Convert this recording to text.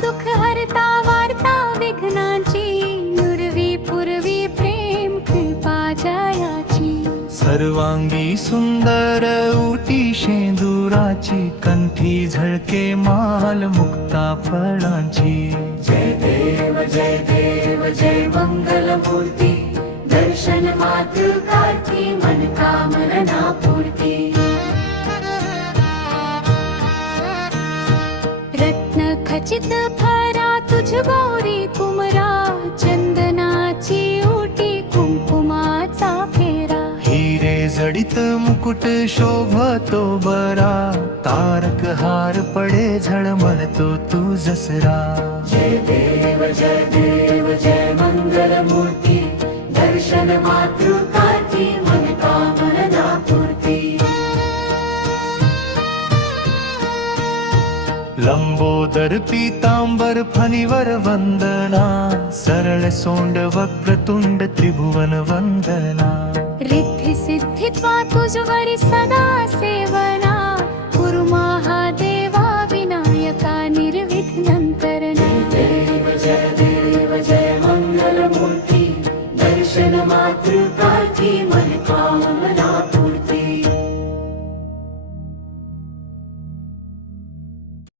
दुःख हरता वार्ता विघ्नांची, नुरवी पूर्वी प्रेम कृपा जयाची। सर्वांगी सुंदर उटी शेंदुराची, कंठी झळके माल मुक्ता फळांची। जय देव जय देव जय मंगल मूर्ती, दर्शन मात्र कार्ती मनकामना पूर्ती। रत्न खचित फरा तुझ गौरी कुमरा, चंदनाची ओटी कुंकुमाचा फेरा। हिरे जडित मुकुट शोभतो बरा, तारक हार पडे झळमळतो तू जसरा। जय देव जय मंगल मूर्ती, दर्शन मातृ कार्ती मनकामना पूर्ती। लंबोदर पीतांबर फणीवर वंदना, सरळ सोंड वक्रतुंड त्रिभुवन वंदना। रिद्धी सिद्धित्वा तुझवरी सदा सेवना, गुरु महादेवा विनायका निर्विघ्नंकरना। जय देव जय मंगल मूर्ती, दर्शन मातृ कार्ती मनकामना